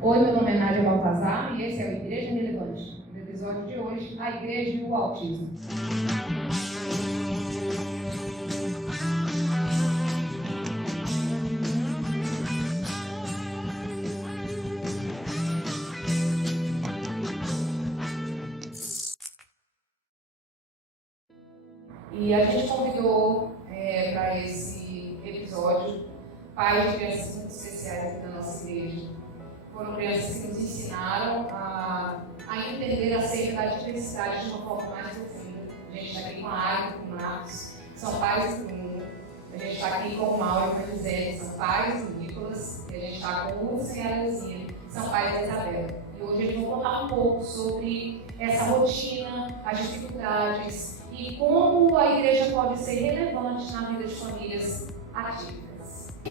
Oi, meu nome é Nádia Baltazar e esse é o Igreja Relevante. No episódio de hoje, a Igreja e o Autismo. E a gente convidou para esse episódio pais de crianças muito especiais aqui da nossa igreja. Foram crianças que nos ensinaram a entender acerca da diversidade de uma forma mais profunda. A gente está aqui com a Águia, com o Marcos, que são pais do Bruno. A gente está aqui com o Mauro e com a Gisele, que são pais do Nicolas. E a gente está com o Lúcio e a Luzinha, que são pais da Isabela. E hoje eles vão contar um pouco sobre essa rotina, as dificuldades e como a igreja pode ser relevante na vida de famílias ativas.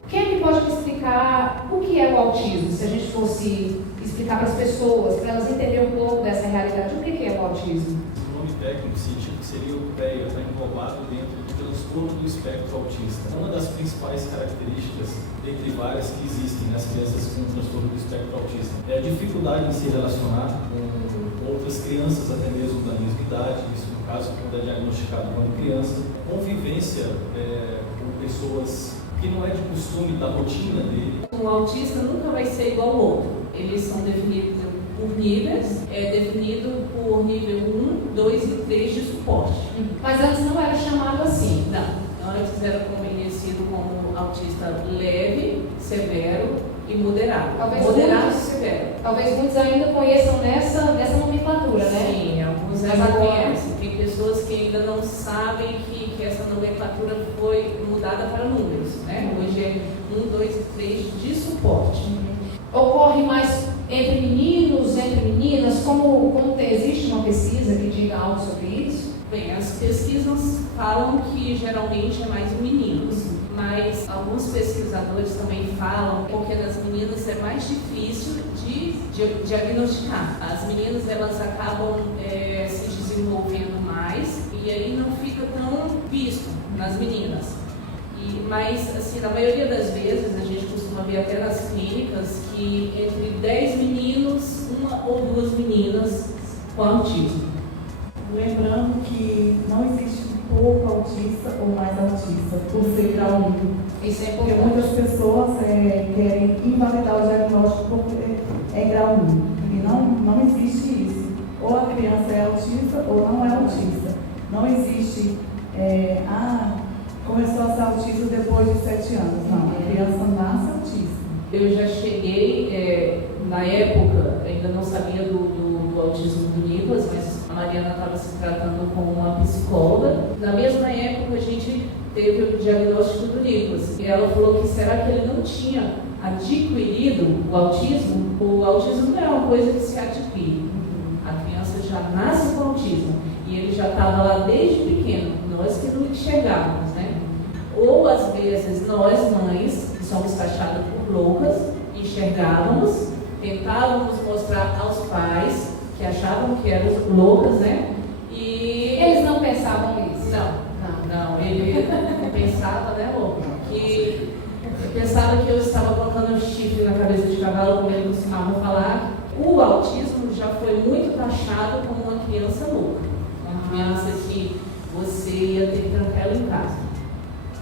Quem é que pode me explicar o que é o autismo? Se a gente fosse explicar para as pessoas, para elas entenderem um pouco dessa realidade, o que é o autismo? O nome técnico científico seria o PEA, está englobado dentro do transtorno do espectro autista. Uma das principais características, dentre várias que existem nas crianças com transtorno do espectro autista, é a dificuldade em se relacionar com outras crianças, até mesmo da mesma idade, isso no caso quando é diagnosticado quando criança, convivência com pessoas que não é de costume, da rotina dele. O autista nunca vai ser igual ao outro. Eles são definidos por níveis, definido por nível 1, 2 e 3 de suporte. Mas antes não era chamado assim. Não, antes era conhecido como autista leve, severo e moderado. Moderado e severo. Talvez muitos ainda conheçam nessa nomenclatura, né? Sim, alguns ainda conhecem. Tem pessoas que ainda não sabem que essa nomenclatura foi mudada para números, né? Hoje é 1, 2 e 3 de suporte. Ocorre mais entre meninos, entre meninas? Como existe uma pesquisa que diga algo sobre isso? Bem, as pesquisas falam que geralmente é mais em meninos, mas alguns pesquisadores também falam que porque nas meninas é mais difícil de diagnosticar. As meninas elas acabam se desenvolvendo mais e aí não fica tão visto nas meninas. Mas, assim, na maioria das vezes, a gente costuma ver até nas clínicas que entre 10 meninos, 1 ou 2 meninas com autismo. Lembrando que não existe pouco autista ou mais autista, por ser grau 1. Isso é Porque importante. muitas pessoas querem invalidar o diagnóstico porque é grau 1. E não existe isso. Ou a criança é autista ou não é autista. Não existe, começou a ser autista depois de 7 anos. Não, a criança nasce autista. Eu já cheguei, na época, ainda não sabia do autismo do Nicolas, mas a Mariana estava se tratando com uma psicóloga. Na mesma época, a gente teve o diagnóstico do Nicolas. E ela falou que será que ele não tinha adquirido o autismo? O autismo não é uma coisa que se adquire. A criança já nasce com autismo. E ele já estava lá desde pequeno. Nós que não enxergávamos, né? Ou às vezes nós, mães, que somos taxadas por loucas, enxergávamos, tentávamos mostrar aos pais que achavam que eram loucas, né? E eles não pensavam nisso? Não, ele pensava, né, louco? Que pensava que eu estava colocando um chifre na cabeça de cavalo, como ele costumava falar. O autismo já foi muito taxado como uma criança louca, uma criança que você ia ter que trancar ela em casa.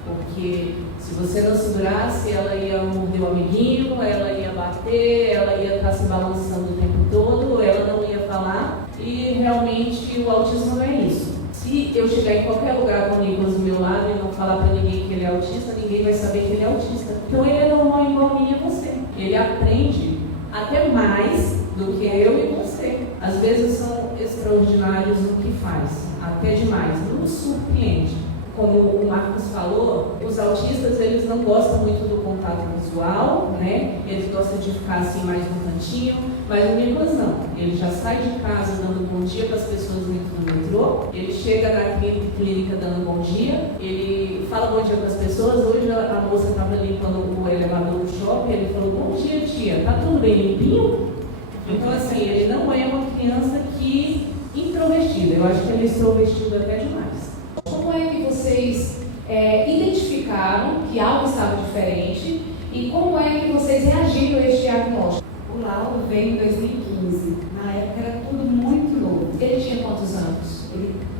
Porque se você não segurasse, ela ia morder o amiguinho, ela ia bater, ela ia estar se balançando o tempo todo, ela não ia falar. E realmente o autismo não é isso. Se eu chegar em qualquer lugar com o Nicolas do meu lado e não falar para ninguém que ele é autista, ninguém vai saber que ele é autista. Então ele é normal igual a mim e a você. Ele aprende até mais do que eu e você. Às vezes são extraordinários no que faz, até demais, nos surpreende. Como o Marcos falou, os autistas eles não gostam muito do contato visual, né? Eles gostam de ficar assim mais no cantinho, mas o Nicolas não. Ele já sai de casa dando bom dia para as pessoas dentro do metrô, ele chega na clínica dando bom dia, ele fala bom dia para as pessoas. Hoje a moça estava limpando o elevador do shopping, ele falou, bom dia tia, tá tudo bem limpinho? Então assim, ele não é uma criança que introvertida, eu acho que ele é extrovertido até demais. Como é que vocês identificaram que algo estava diferente e como é que vocês reagiram a esse diagnóstico? O Lauro veio em 2015. Na época era tudo muito novo. Ele tinha quantos anos?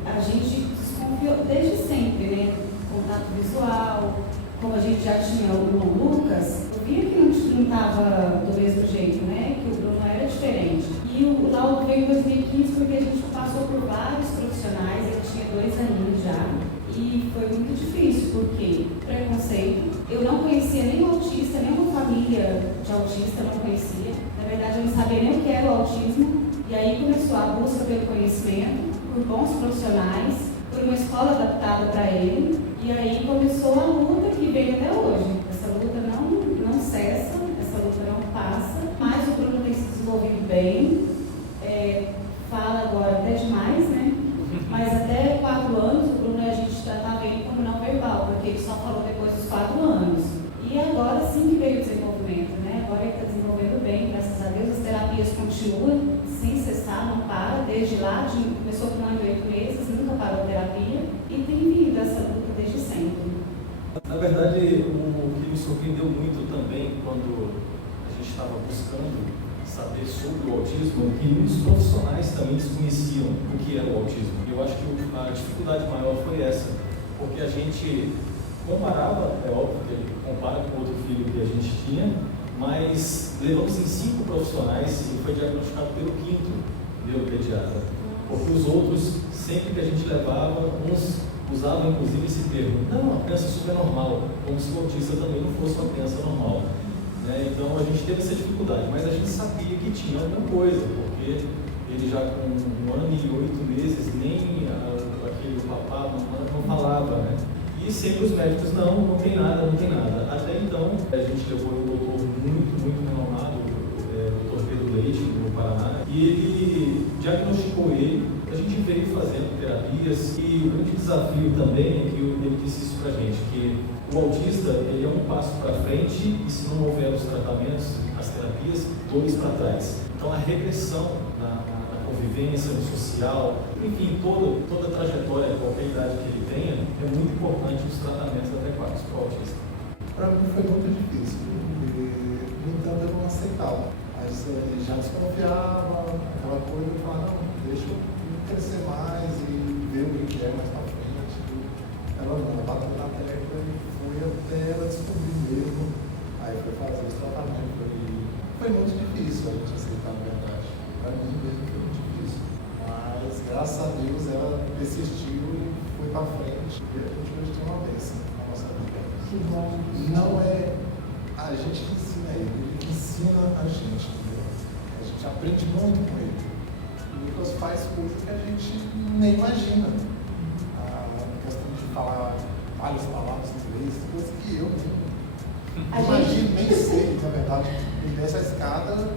A gente desconfiou desde sempre, né? Contato visual, como a gente já tinha o irmão Lucas, eu via que não estava do mesmo jeito, né? Que o Bruno era diferente. E o laudo veio em 2015 porque a gente passou por vários profissionais, ele tinha 2 aninhos já. E foi muito difícil, porque preconceito, eu não conhecia nem o autista, nem uma família de autista, eu não conhecia. Na verdade, eu não sabia nem o que era o autismo. E aí começou a busca pelo conhecimento, por bons profissionais, por uma escola adaptada para ele. E aí começou a luta que vem até hoje. Essa luta não cessa, essa luta não passa, mas o Bruno tem se desenvolvido bem, fala agora até demais, né? Mas até 4 anos o Bruno a gente tratava ele como não verbal, porque ele só falou depois dos 4 anos. E agora sim que veio o desenvolvimento, né? Agora ele está desenvolvendo bem, graças a Deus. As terapias continuam sem cessar, não para, desde lá, começou com 1 ano e 8 meses, nunca parou a terapia e tem vindo essa luta desde sempre. Na verdade, o que me surpreendeu muito também quando a gente estava buscando saber sobre o autismo, que muitos profissionais também desconheciam o que era o autismo. Eu acho que a dificuldade maior foi essa, porque a gente comparava, é óbvio que ele compara com outro filho que a gente tinha, mas levamos em 5 profissionais e foi diagnosticado pelo 5º neuropediatra, porque os outros, sempre que a gente levava, uns usavam inclusive esse termo, não, a criança super normal, como se o autista também não fosse uma criança normal. Então a gente teve essa dificuldade, mas a gente sabia que tinha alguma coisa, porque ele já com 1 ano e 8 meses, nem aquele papá, mamãe não falava, né? E sempre os médicos, não tem nada. Até então, a gente levou um doutor muito renomado, o doutor Pedro Leite, do Paraná, e ele diagnosticou ele. A gente veio fazendo terapias e o grande desafio também é que ele disse isso pra gente, que o autista, ele é um passo para frente e se não houver os tratamentos, as terapias, 2 para trás. Então a regressão na convivência, no social, enfim, toda a trajetória, qualquer idade que ele tenha, é muito importante os tratamentos adequados para o autista. Para mim foi muito difícil, porque no entanto eu não aceitava, mas já desconfiava, aquela coisa, eu falava, não, deixa eu crescer mais e ver o que é mais para frente. Ela não, bateu na tecla e foi até ela descobrir mesmo, aí foi fazer esse tratamento. Foi muito difícil a gente aceitar a verdade, para mim mesmo foi muito difícil, mas graças a Deus ela persistiu e foi para frente e a gente hoje tem uma bênção na nossa vida. Não é a gente que ensina ele que ensina a gente, entendeu? A gente aprende muito com ele. O Lucas faz coisas que a gente nem imagina. A questão de falar várias palavras em inglês, coisas que eu imagino, nem sei, na verdade, ele desce a escada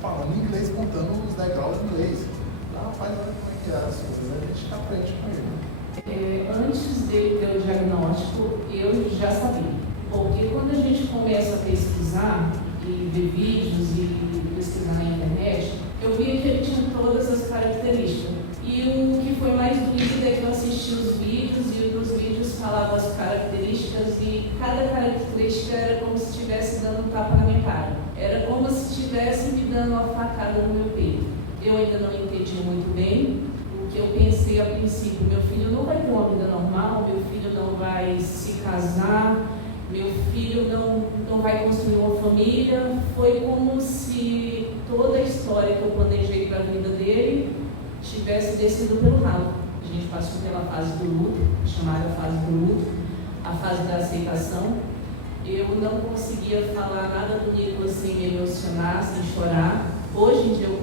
falando inglês, contando os degraus em inglês. Rapaz, olha como é que é as coisas, a gente aprende com ele. Antes dele ter o diagnóstico, eu já sabia. Porque quando a gente começa a pesquisar e ver vídeos e pesquisar na internet, eu via que ele tinha todas as características. E o que foi mais doído é que eu assisti os vídeos e os vídeos falavam as características e cada característica era como se estivesse dando um tapa na minha cara. Era como se estivesse me dando uma facada no meu peito. Eu ainda não entendi muito bem o que eu pensei a princípio. Meu filho não vai ter uma vida normal, meu filho não vai se casar, meu filho não vai construir uma família. Foi como se toda a história que eu planejei para a vida dele tivesse descido pelo ralo. A gente passou pela fase do luto, chamada fase do luto, a fase da aceitação. Eu não conseguia falar nada do Nicolas sem me emocionar, sem chorar. Hoje em dia eu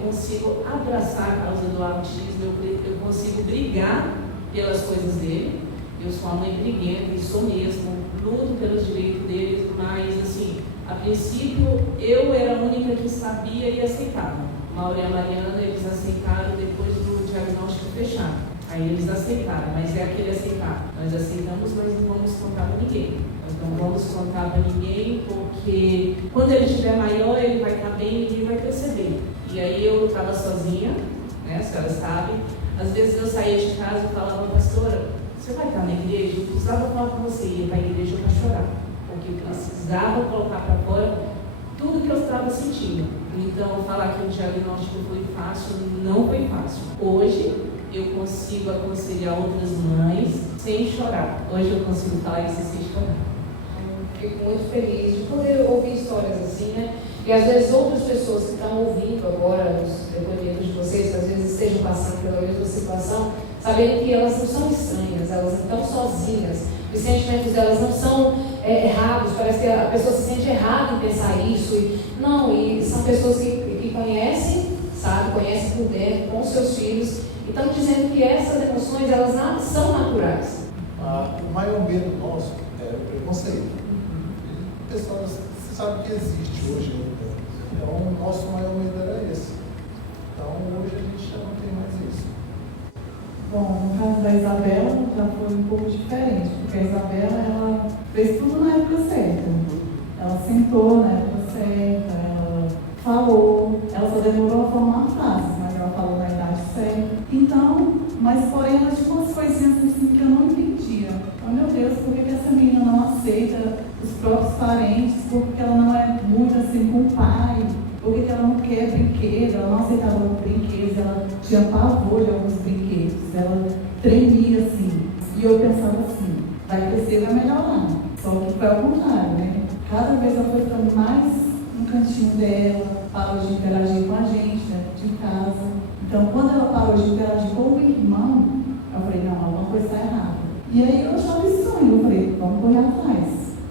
consigo abraçar a causa do autismo, eu consigo brigar pelas coisas dele. Eu sou uma mãe briguenta e sou mesmo, luto pelos direitos deles, mas assim, a princípio eu era a única que sabia e aceitava. Mauro e a Mariana, eles aceitaram depois do diagnóstico fechado. Aí eles aceitaram, mas é aquele aceitar. Nós aceitamos, mas não vamos contar para ninguém. Nós não vamos contar para ninguém, porque quando ele estiver maior, ele vai estar bem e ninguém vai perceber. E aí eu estava sozinha, né, a senhora sabe. Às vezes eu saía de casa e falava, pastora, você vai estar na igreja? Eu precisava falar com você, ia para a igreja para chorar. Porque precisava colocar para fora tudo que eu estava sentindo. Então, falar que o diagnóstico foi fácil, não foi fácil. Hoje, eu consigo aconselhar outras mães sem chorar. Hoje eu consigo falar isso sem chorar. Fico muito feliz de poder ouvir histórias assim, né? E às vezes outras pessoas que estão ouvindo agora os depoimentos de vocês, que às vezes estejam passando pela mesma situação, sabendo que elas não são estranhas, elas não estão sozinhas. Os sentimentos delas não são errados, parece que a pessoa se sente errada em pensar isso. Não, e são pessoas que conhecem, sabe, conhecem por dentro, com os seus filhos, e estão dizendo que essas emoções, elas não são naturais. O maior medo nosso é o preconceito. Pessoal, você sabe que existe hoje ainda. Então, o nosso maior medo era esse. Então, hoje a gente já não tem mais isso. Bom, no caso da Isabela já foi um pouco diferente, porque a Isabela, ela fez tudo na época certa. Ela sentou na época certa, ela falou, ela só demorou a formar a frase, mas ela falou na idade certa. Então, mas porém ela tinha umas coisinhas assim que eu não entendia. Oh meu Deus, por que essa menina não aceita os próprios parentes? Por que ela não é muito assim com o pai? Por que ela não quer brinquedo? Ela não aceitava brinquedos, ela tinha pavor de alguns brinquedos, ela tremia assim. E eu pensava assim, vai crescer, vai melhorar. Só que foi ao contrário, né? Cada vez ela foi ficando mais no cantinho dela, parou de interagir com a gente dentro de casa. Então, quando ela parou de interagir com o irmão, eu falei, não, alguma coisa está errada. E aí eu achava estranho, eu falei, vamos correr atrás.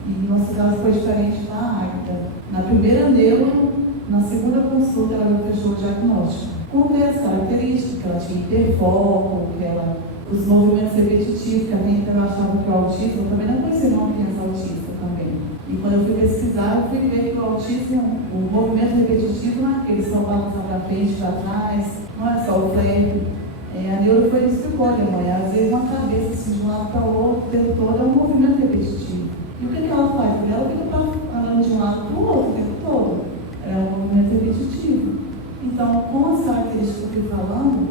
E nosso caso foi diferente da Águida. Na primeira neuro, na segunda consulta, ela me fechou o diagnóstico. Contei as características, que ela tinha hiperfoco, que ela, os movimentos repetitivos, que até então eu achava que o autismo, eu também não conhecia uma criança autista também. E quando eu fui pesquisar, eu fui ver que o autismo, o movimento repetitivo não é aquele só balançar para frente, para trás, não é só o flare. A neuro foi isso que pode, mãe. Às vezes uma cabeça assim, de um lado para o outro, o tempo todo é um movimento repetitivo. E o que ela faz? Ela fica andando de um lado para o outro o tempo todo. É um movimento repetitivo. Então, com as características que eu fui falando,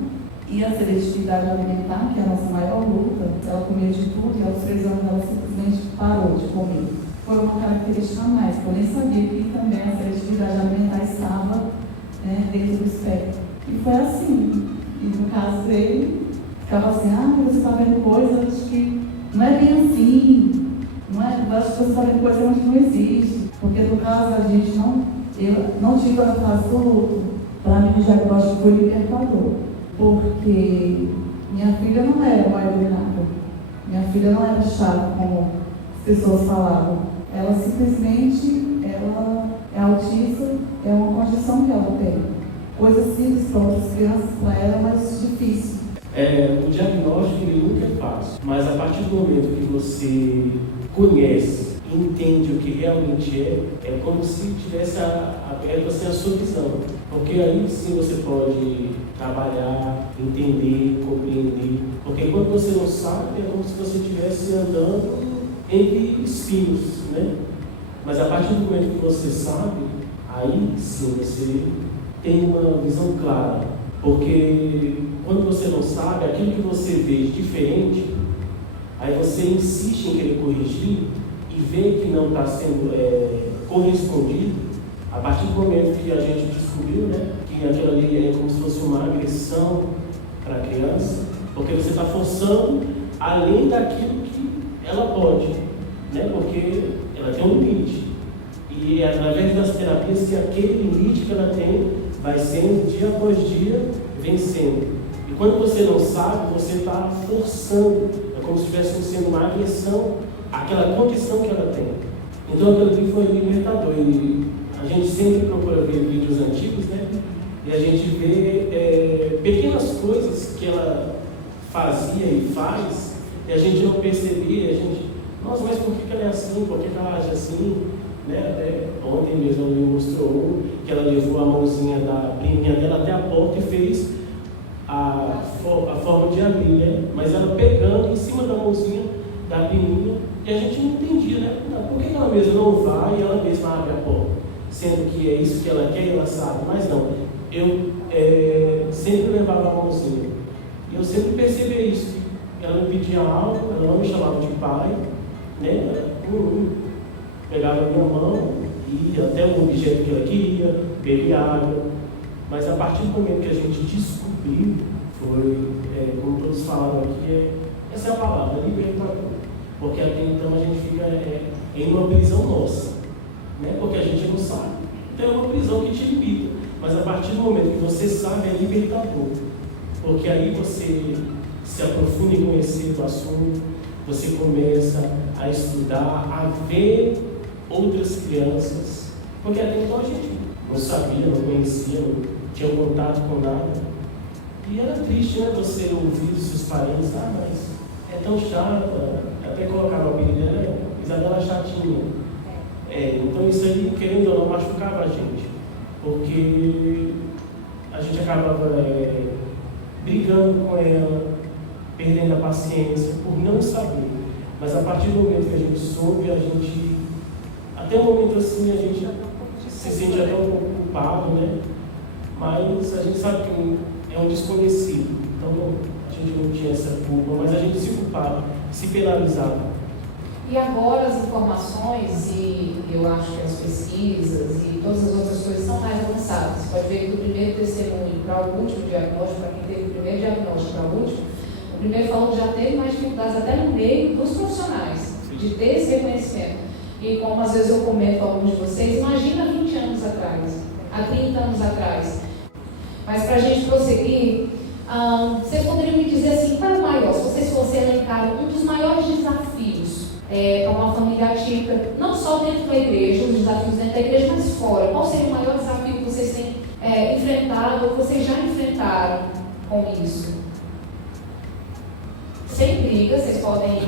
e a seletividade alimentar, que é a nossa maior luta, ela comia de tudo e aos 3 anos ela simplesmente parou de comer. Foi uma característica a mais, que eu nem sabia que também a seletividade alimentar estava dentro do espectro. E foi assim. E no caso dele, ficava assim, você está vendo coisas que não é bem assim, não é? Eu acho que você está vendo coisas onde não existe. Porque no caso a gente eu não tive a fase do luto. Para mim o diagnóstico foi libertador. Porque minha filha não era mal educada. Minha filha não era chata, como as pessoas falavam. Ela simplesmente, ela é autista, é uma condição que ela tem. Coisas simples para outras crianças, para ela é mais difícil. O diagnóstico ele nunca é fácil, mas a partir do momento que você conhece, entende o que realmente é como se tivesse aberto assim, a sua visão. Porque aí sim você pode trabalhar, entender, compreender. Porque quando você não sabe, é como se você estivesse andando entre espinhos, né? Mas a partir do momento que você sabe, aí sim você tem uma visão clara. Porque quando você não sabe, aquilo que você vê diferente, aí você insiste em querer corrigir e vê que não está sendo correspondido. A partir do momento que a gente descobriu, né, que aquilo ali é como se fosse uma agressão para a criança, porque você está forçando além daquilo que ela pode, né, porque ela tem um limite. E é através das terapias que aquele limite que ela tem vai sendo dia após dia vencendo. E quando você não sabe, você está forçando, é como se estivesse sendo uma agressão àquela condição que ela tem. Então aquilo ali foi libertador. E a gente sempre procura ver vídeos antigos, né? E a gente vê pequenas coisas que ela fazia e faz, e a gente não percebia, a gente, nossa, mas por que ela é assim? Por que ela age assim? Né? Até ontem mesmo ela me mostrou que ela levou a mãozinha da priminha dela até a porta e fez a forma de abrir, né? Mas ela pegando em cima da mãozinha da priminha, e a gente não entendia, né? Por que ela mesma não vai e ela mesma abre a porta? Sendo que é isso que ela quer e ela sabe, mas não. Eu sempre levava a mãozinha, e eu sempre percebia isso. Ela me pedia algo, ela não me chamava de pai, né? Ela, pegava a minha mão ia até o objeto que ela queria, beber água. Mas a partir do momento que a gente descobriu, foi, como todos falaram aqui, essa é a palavra, libertador. Porque até então a gente fica em uma prisão nossa, né? Porque a gente não sabe. Então é uma prisão que te limita. Mas a partir do momento que você sabe, é libertador. Porque aí você se aprofunda em conhecer o assunto, você começa a estudar, a ver outras crianças. Porque até então a gente não sabia, não conhecia, não tinha contato com nada. E era triste, né? Você ouvir dos seus parentes, mas é tão chata, até colocava o apelido dela, Isabela chatinha. Então isso aí, querendo ou não, machucava a gente. Porque a gente acabava brigando com ela, perdendo a paciência, por não saber. Mas a partir do momento que a gente soube, até o momento assim, a gente se sente até um pouco culpado, né? Mas a gente sabe que é um desconhecido, então a gente não tinha essa culpa, mas a gente se culpava, se penalizava. E agora as informações, e eu acho que as pesquisas e todas as outras coisas são mais avançadas. Você pode ver que do primeiro testemunho para o último diagnóstico, para quem teve o primeiro diagnóstico para o último, o primeiro falou que já teve mais dificuldades até no meio dos profissionais, de ter esse reconhecimento. E como às vezes eu comento com alguns de vocês, imagina 20 anos atrás, há 30 anos atrás. Mas para a gente prosseguir, vocês poderiam me dizer assim, qual é o maior, se vocês fossem elencar um dos maiores desafios para uma família atípica, não só dentro da igreja, os desafios dentro da igreja, mas fora. Qual seria o maior desafio que vocês têm enfrentado, ou que vocês já enfrentaram com isso? Sem briga, vocês podem...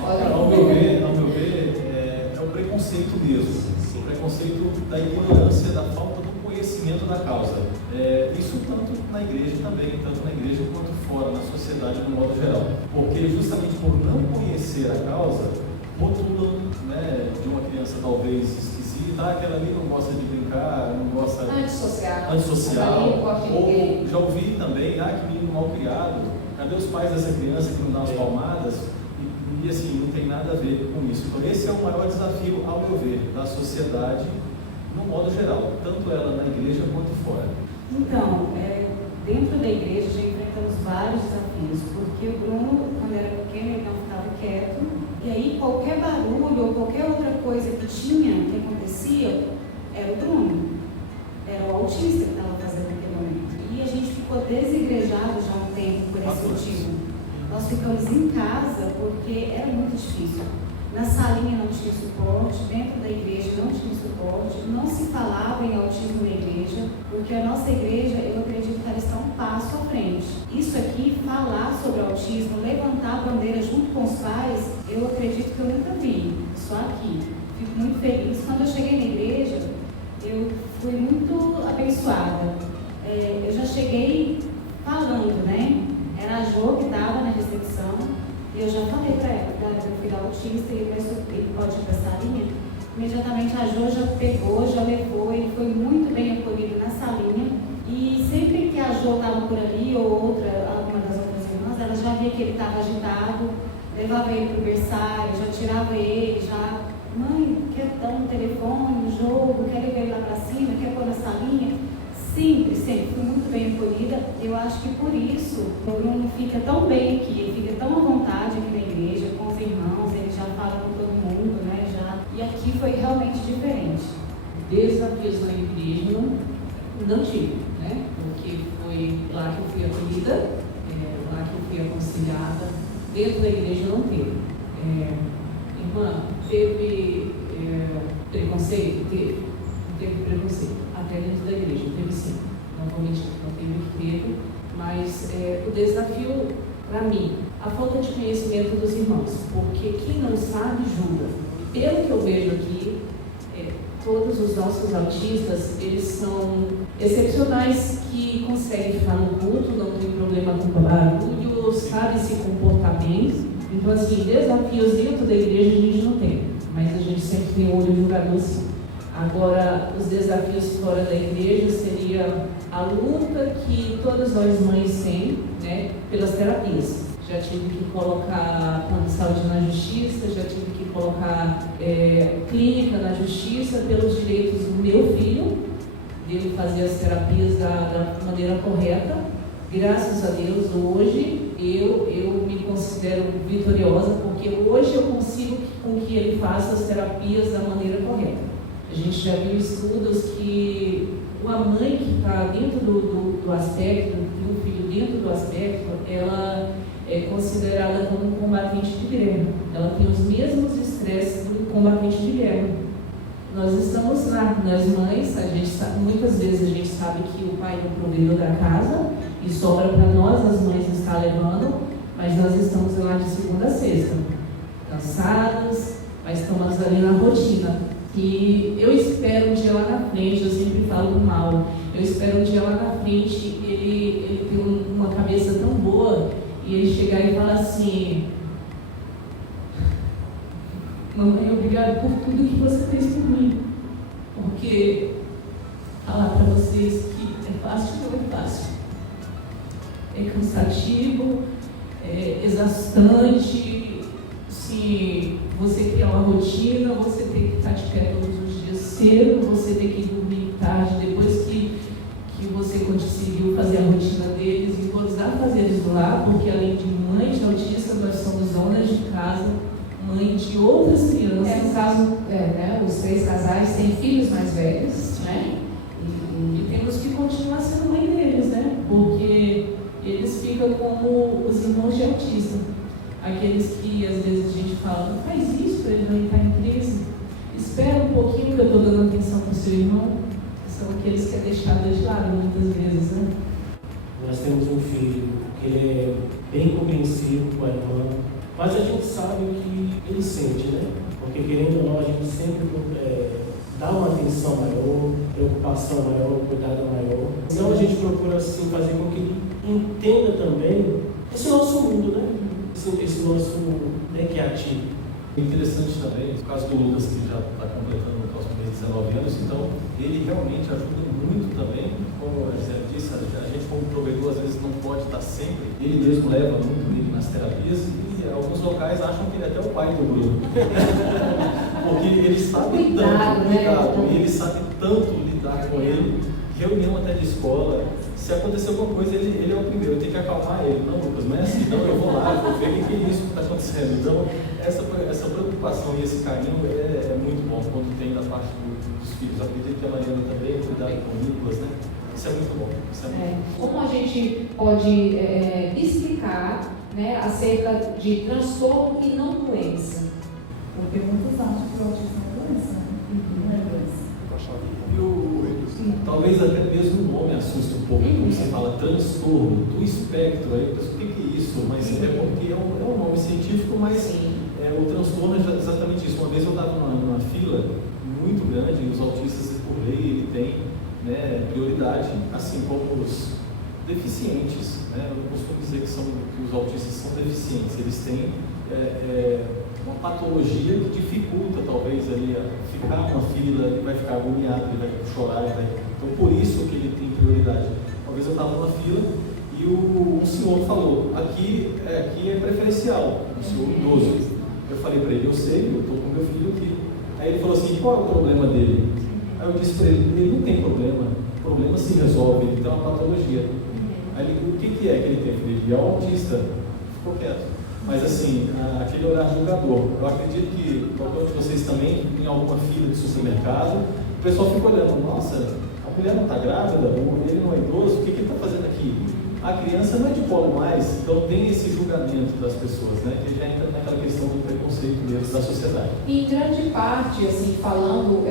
Ao meu ver, é o preconceito mesmo. O preconceito da ignorância, da falta do conhecimento da causa. Isso tanto na igreja também, tanto na igreja quanto fora, na sociedade de um modo geral. Porque justamente por não conhecer a causa, rotulam, né, de uma criança talvez esquisita, aquela ali não gosta de brincar, não gosta... Antissocial. Ou já ouvi também, que menino mal criado, cadê os pais dessa criança que não dão as palmadas? E assim, não tem nada a ver com isso. Então esse é o maior desafio, ao meu ver, da sociedade, no modo geral, tanto ela na igreja quanto fora. Então, dentro da igreja já enfrentamos vários desafios, porque o Bruno, quando era pequeno, ele não ficava quieto, e aí qualquer barulho ou qualquer outra coisa que acontecia, era o Bruno, era o autista que estava fazendo naquele momento. E a gente ficou desigrejado já há um tempo por esse motivo. Nós ficamos em casa porque era muito difícil. Na salinha não tinha suporte, dentro da igreja não tinha suporte, não se falava em autismo na igreja, porque a nossa igreja, eu acredito que ela está um passo à frente. Isso aqui, falar sobre autismo, levantar a bandeira junto com os pais, eu acredito que eu nunca vi, só aqui. Fico muito feliz. Quando eu cheguei na igreja, eu fui muito abençoada. Eu já cheguei falando, né? Era a Jo que estava na recepção, e eu já falei para ela, meu filho é autista, e ele pode ir para essa linha. Imediatamente a Jo já pegou, já levou, ele foi muito bem acolhido na salinha, e sempre que a Jo estava por ali, ou alguma das outras irmãs, ela já via que ele estava agitado, levava ele para o berçário, já tirava ele, já, mãe, quer dar um telefone, um jogo, quer levar ele lá para cima, quer pôr na salinha. Sempre fui muito bem acolhida. Eu acho que por isso o Bruno fica tão bem aqui, ele fica tão à vontade aqui na igreja, com os irmãos, ele já fala com todo mundo, né? E aqui foi realmente diferente. Desafios na igreja não tive, né? Porque foi lá que eu fui acolhida, lá que eu fui aconselhada. Dentro da igreja não teve. Irmã, teve preconceito? Teve. Não teve preconceito. Até dentro da igreja, teve sim. Não vou mentir, não teve que teve. Mas o desafio, para mim, a falta de conhecimento dos irmãos. Porque quem não sabe, julga. Pelo que eu vejo aqui, todos os nossos autistas, eles são excepcionais, que conseguem ficar no culto, não tem problema com barulho, sabe se comportar bem. Então, assim, desafios dentro da igreja a gente não tem, mas a gente sempre tem olho julgador sim. Agora, os desafios fora da igreja seria a luta que todas nós mães têm, né, pelas terapias. já tive que colocar plano de saúde na justiça, já tive que colocar clínica na justiça pelos direitos do meu filho, dele fazer as terapias da maneira correta. Graças a Deus, hoje eu me considero vitoriosa, porque hoje eu consigo com que ele faça as terapias da maneira correta. A gente já viu estudos que a mãe que está dentro do aspecto, do filho dentro do aspecto, ela é considerada como um combatente de guerra. Ela tem os mesmos estresses do combatente de guerra. Nós estamos lá, nós mães, a gente sabe, muitas vezes a gente sabe que o pai é o provedor da casa e sobra para nós, as mães, estar levando, mas nós estamos lá de segunda a sexta, cansados, mas estamos ali na rotina. E eu espero um dia lá na frente, eu sempre falo do Mauro, eu espero um dia lá na frente ele ter uma cabeça tão boa e ele chegar e falar assim: mamãe, obrigado por tudo que você fez por mim, porque falar para vocês que é fácil, não é fácil, é cansativo, é exaustante. Se você criar uma rotina, você tem que estar de pé todos os dias cedo, você tem que dormir tarde, depois que você conseguiu fazer a rotina deles e os afazeres do lar, porque além de mãe de autista, nós somos donas de casa, mãe de outras crianças. No caso, né, os 3 casais têm filhos mais velhos, né? E temos que continuar sendo mãe deles, né? Porque eles ficam como os irmãos de autista. Aqueles que às vezes a gente fala, não faz isso para ele não entrar em crise. Espera um pouquinho que eu estou dando atenção para o seu irmão. São aqueles que é deixado de lado muitas vezes, né? Nós temos um filho que ele é bem compreensivo com a irmã, mas a gente sabe o que ele sente, né? Porque querendo ou não, a gente sempre dá uma atenção maior, preocupação maior, cuidado maior. Então a gente procura assim fazer com que ele entenda também esse nosso mundo, né? Esse nosso que é ativo. Interessante também, o caso do Lucas, que já está completando no próximo mês 19 anos, então ele realmente ajuda muito também, como a Gisele disse, a gente como provedor às vezes não pode estar sempre, ele mesmo leva muito ele nas terapias e alguns locais acham que ele é até o pai do Bruno, porque ele sabe tanto lidar, e ele sabe tanto lidar com ele, reunião até de escola. Se acontecer alguma coisa, ele é o primeiro, eu tenho que acalmar ele. Não, Lucas, não é assim, não, eu vou lá, eu vou ver o que é isso que está acontecendo. Então, essa preocupação e esse carinho é muito bom quando tem da parte dos filhos. Eu acredito que a Mariana também, cuidado com o Nicolas, né? Isso é muito bom. Isso é muito bom. Como a gente pode explicar, né, acerca de transtorno e não doença? Porque muitos acham que o autismo é doença, não é doença. Talvez até mesmo o nome assuste um pouco, quando você fala transtorno do espectro, aí eu penso, o que é isso? Mas é porque é um nome científico, mas o transtorno é exatamente isso. Uma vez eu estava numa fila muito grande, e os autistas, por lei, ele tem, né, prioridade, assim como os deficientes, né? Eu não costumo dizer que os autistas são deficientes, eles têm uma patologia que dificulta talvez ali ficar numa fila, ele vai ficar agoniado, ele vai chorar, então por isso que ele tem prioridade. Uma vez eu estava numa fila e um senhor falou, aqui é preferencial, um senhor idoso. Eu falei para ele, eu sei, eu estou com meu filho aqui. Aí ele falou assim, qual é o problema dele? Aí eu disse para ele não tem problema, o problema se resolve, ele tem uma patologia. Aí ele, o que é que ele tem? Ele é um autista, ficou quieto. Mas assim, aquele olhar julgador, eu acredito que qualquer um de vocês também tem alguma fila de supermercado, o pessoal fica olhando, nossa, a mulher não está grávida, ele não é idoso, o que ele está fazendo aqui? A criança não é de polo mais, então tem esse julgamento das pessoas, né, que já entra naquela questão do preconceito mesmo da sociedade. E em grande parte, assim, falando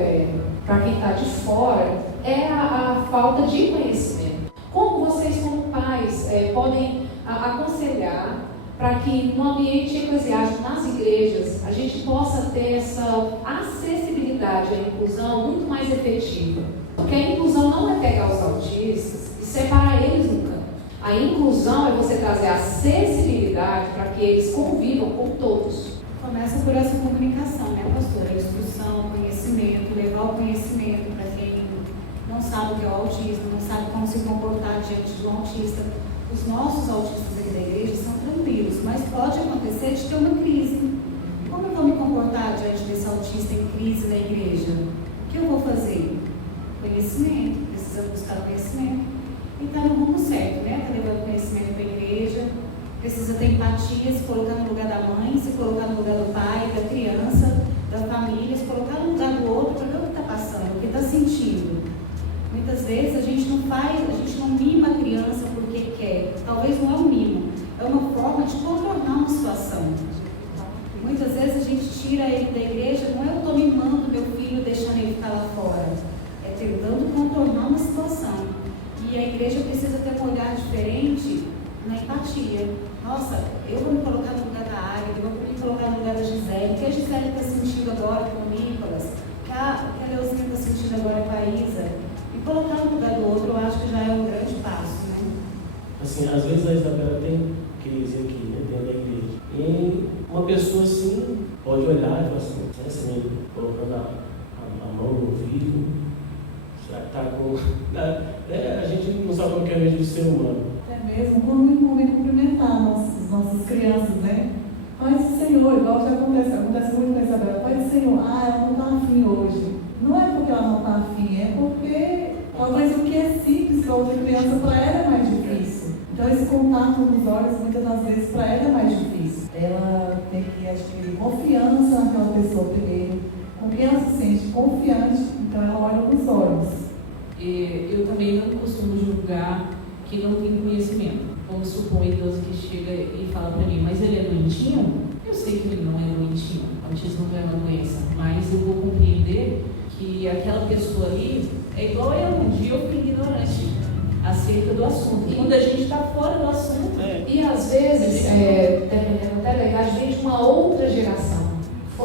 para quem está de fora, é a falta de conhecimento. Como vocês, como pais, podem aconselhar para que no ambiente eclesiástico, nas igrejas, a gente possa ter essa acessibilidade à inclusão muito mais efetiva? Porque a inclusão não é pegar os autistas e separar eles no canto. A inclusão é você trazer acessibilidade para que eles convivam com todos. Começa por essa comunicação, né, pastora? Instrução, conhecimento, levar o conhecimento para quem não sabe o que é o autismo, não sabe como se comportar diante de um autista. Os nossos autistas aqui da igreja são tranquilos, mas pode acontecer de ter uma crise. Como eu vou me comportar diante desse autista em crise na igreja? O que eu vou fazer? Conhecimento, precisa buscar conhecimento. E está no rumo certo, né? Está levando conhecimento para a igreja, precisa ter empatia, se colocar no lugar da mãe, se colocar no lugar do pai, da criança, da família, se colocar no lugar do outro para ver o que está passando, o que está sentindo. Muitas vezes a gente não mima a criança porque quer. Talvez não é um mimo, é uma forma de contornar uma situação. Muitas vezes a gente tira ele da igreja, não é eu estou mimando meu filho, deixando ele ficar lá fora. É tentando contornar uma situação. E a igreja precisa ter um olhar diferente na empatia. Nossa, eu vou me colocar no lugar da Águeda, eu vou me colocar no lugar da Gisele. O que a Gisele está sentindo agora com o Nicolas? O que a Leuzinha está sentindo agora com a Isa? E colocar no lugar do outro, eu acho que já é um grande passo, né? Assim, às vezes a Isabela tem crise aqui, né, dentro da igreja. E uma pessoa assim pode olhar e falar assim, essa menina colocando a mão no ouvido, será que está com... a gente não sabe como que é mesmo do ser humano. Até mesmo quando o momento cumprimentar nossas crianças, né? Pai do Senhor, igual já acontece muito com a Isabela. Pai do Senhor, ela não está afim hoje. Não é porque ela não está afim, é porque talvez o que é simples para outra criança, para ela é mais difícil. Então esse contato nos olhos, muitas das vezes, para ela é mais difícil. Ela tem que adquirir confiança naquela pessoa primeiro. Com quem ela se sente confiante, então ela olha nos olhos. Eu também não costumo julgar que não tem conhecimento. Vamos supor um idoso que chega e fala para mim, mas ele é doentinho? Eu sei que ele não é doentinho, autismo não é uma doença, mas eu vou compreender que aquela pessoa ali é igual eu. Um dia eu fui ignorante acerca do assunto. Quando a gente está fora do assunto. E às vezes, dependendo até da idade, vem de uma outra geração,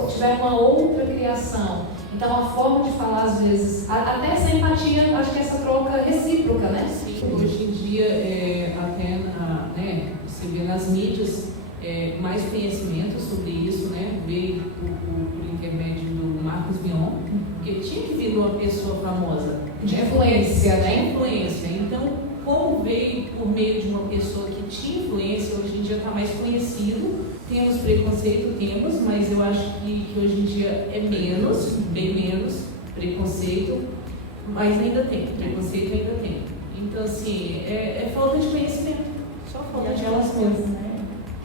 tiver uma outra criação. Então a forma de falar, às vezes, até essa empatia, acho que essa troca recíproca, né? Sim, hoje em dia, até você vê nas mídias mais conhecimento sobre isso, né? Veio por intermédio do Marcos Mion, porque tinha que vir uma pessoa famosa. De influência, né? Influência. Então, como veio por meio de uma pessoa que tinha influência, hoje em dia está mais conhecido. Temos preconceito, mas eu acho que hoje em dia é menos, bem menos preconceito, mas ainda tem, preconceito ainda tem. Então, assim, é falta de conhecimento, só falta de aquelas conhecimento. coisas, né?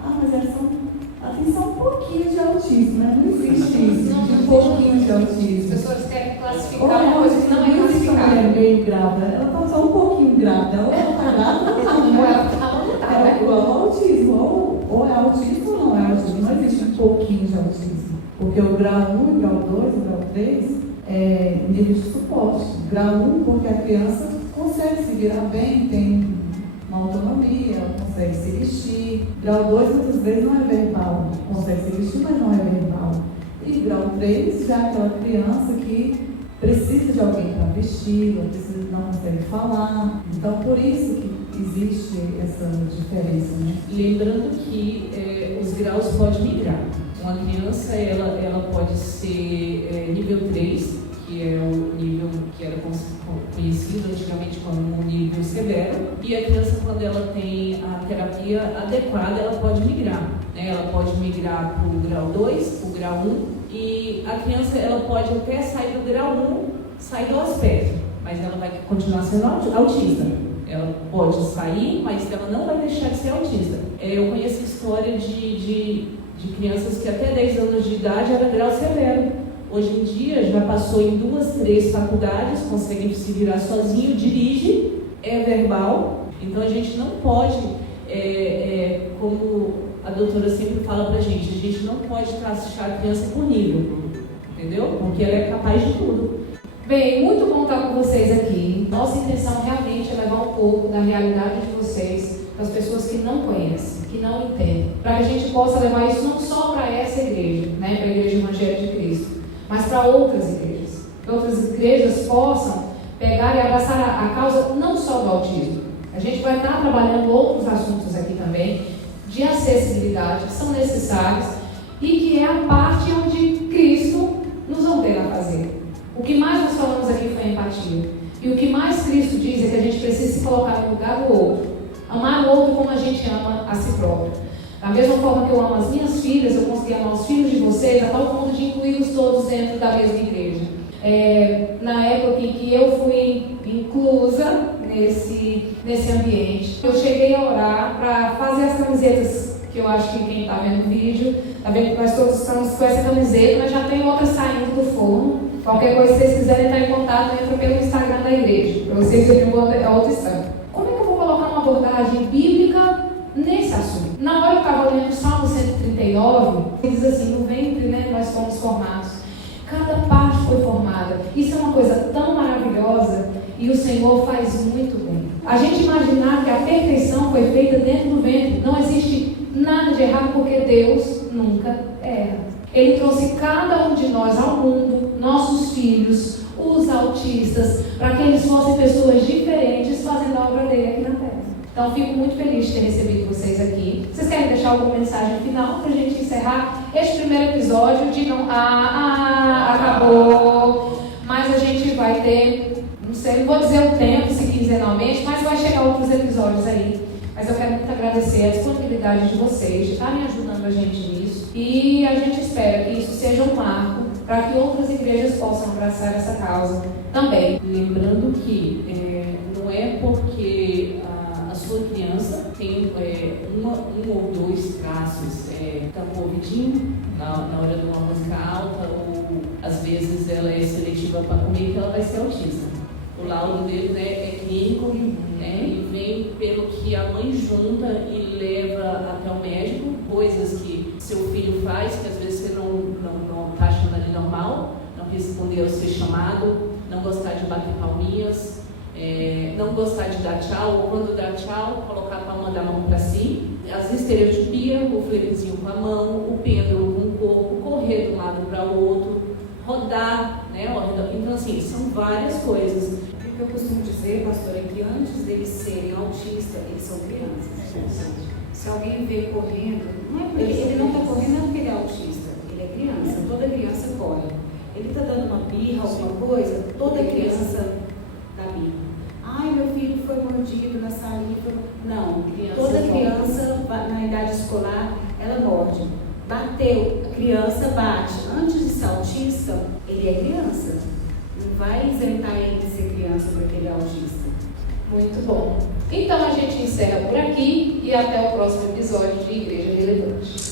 Mas elas têm só um pouquinho de autismo, né? Não existe isso, um pouquinho de As autismo. pessoas querem classificar Ou uma coisa que não é classificada. Ela é meio grávida, ela está só um pouquinho grávida, ou ela está grávida ou não, Ou né? ela não tá, É né? igual ao autismo, ou é autismo ou não é autismo. Não existe um pouquinho de autismo. Porque o grau 1, o grau 2, o grau 3 é nível de suporte. Grau 1, porque a criança consegue se virar bem, tem uma autonomia, ela consegue se vestir. Grau 2, muitas vezes, não é verbal. Consegue se vestir, mas não é verbal. E grau 3, já é aquela criança que precisa de alguém para vestir, não consegue falar. Então, por isso que existe essa diferença, né? Lembrando que os graus podem migrar. Uma criança, ela pode ser nível 3, que é o nível que era conhecido antigamente como um nível severo, e a criança, quando ela tem a terapia adequada, ela pode migrar, né? Ela pode migrar para o grau 2, o grau 1, e a criança ela pode até sair do grau 1, sair do aspecto, mas ela vai continuar sendo autista. Ela pode sair, mas ela não vai deixar de ser autista. Eu conheço história de crianças que até 10 anos de idade era grau severo. Hoje em dia já passou em 2, 3 faculdades, consegue se virar sozinho, dirige, é verbal. Então a gente não pode, como a doutora sempre fala pra gente não pode taxar a criança por nível, entendeu? Porque ela é capaz de tudo. Bem, muito bom estar com vocês aqui. Nossa intenção realmente é levar um pouco da realidade de vocês para as pessoas que não conhecem, que não entendem, para que a gente possa levar isso não só para essa igreja, né, para a Igreja Evangélica de Cristo, mas para outras igrejas. Que outras igrejas possam pegar e abraçar a causa não só do autismo. A gente vai estar trabalhando outros assuntos aqui também, de acessibilidade, que são necessários e que é a parte onde Cristo nos ordena a fazer. O que mais nós falamos aqui foi empatia. E o que mais Cristo diz é que a gente precisa se colocar no lugar do outro. Amar o outro próprio. Da mesma forma que eu amo as minhas filhas, eu consegui amar os filhos de vocês, a tal ponto de incluí-los todos dentro da mesma igreja. Na época em que eu fui inclusa nesse ambiente, eu cheguei a orar para fazer as camisetas, que eu acho que quem está vendo o vídeo, está vendo que nós todos estamos com essa camiseta, mas já tem outra saindo do forno. Qualquer coisa, se vocês quiserem entrar em contato, entra pelo Instagram da igreja, para vocês verem a outra estampa. Como é que eu vou colocar uma abordagem bíblica nesse assunto? Na hora que eu estava lendo o Salmo 139, ele diz assim: no ventre, né, nós fomos formados. Cada parte foi formada. Isso é uma coisa tão maravilhosa e o Senhor faz muito bem. A gente imaginar que a perfeição foi feita dentro do ventre, não existe nada de errado, porque Deus nunca erra. Ele trouxe cada um de nós ao mundo, nossos filhos, os autistas, para que eles fossem pessoas diferentes fazendo a obra dele aqui na Terra. Então, fico muito feliz de ter recebido vocês aqui. Vocês querem deixar alguma mensagem final para a gente encerrar este primeiro episódio? Digam, acabou. Mas a gente vai ter, não sei, não vou dizer o tempo, se quinzenalmente, mas vai chegar outros episódios aí. Mas eu quero muito agradecer a disponibilidade de vocês, de estarem ajudando a gente nisso. E a gente espera que isso seja um marco para que outras igrejas possam abraçar essa causa também. Lembrando que não é porque a sua criança tem um ou dois traços, tampou o ouvidinho na hora de uma música alta, ou às vezes ela é seletiva para comer, que ela vai ser autista. O laudo dele é clínico, né, e vem pelo que a mãe junta e leva até o médico, coisas que seu filho faz, que às vezes você não está achando ali normal, não responder ao ser chamado, não gostar de bater palminhas, não gostar de dar tchau, ou quando dá tchau, colocar a palma da mão para si, as estereotipias, o flequezinho com a mão, o pêndulo com o corpo, correr de um lado para o outro, rodar, né? Então, assim, são várias coisas. O que eu costumo dizer, pastor, é que antes deles serem autistas, eles são crianças. Se alguém vê correndo, ele não está correndo não porque ele é autista, ele é criança, toda criança corre. Ele está dando uma birra, alguma coisa, toda criança dá birra. Ai, meu filho foi mordido na saliva. Não, toda criança na idade escolar, ela morde. Bateu, a criança bate. Antes de ser autista, ele é criança. Não vai isentar ele de ser criança porque ele é autista. Muito bom. Então a gente encerra por aqui e até o próximo episódio de Igreja Relevante.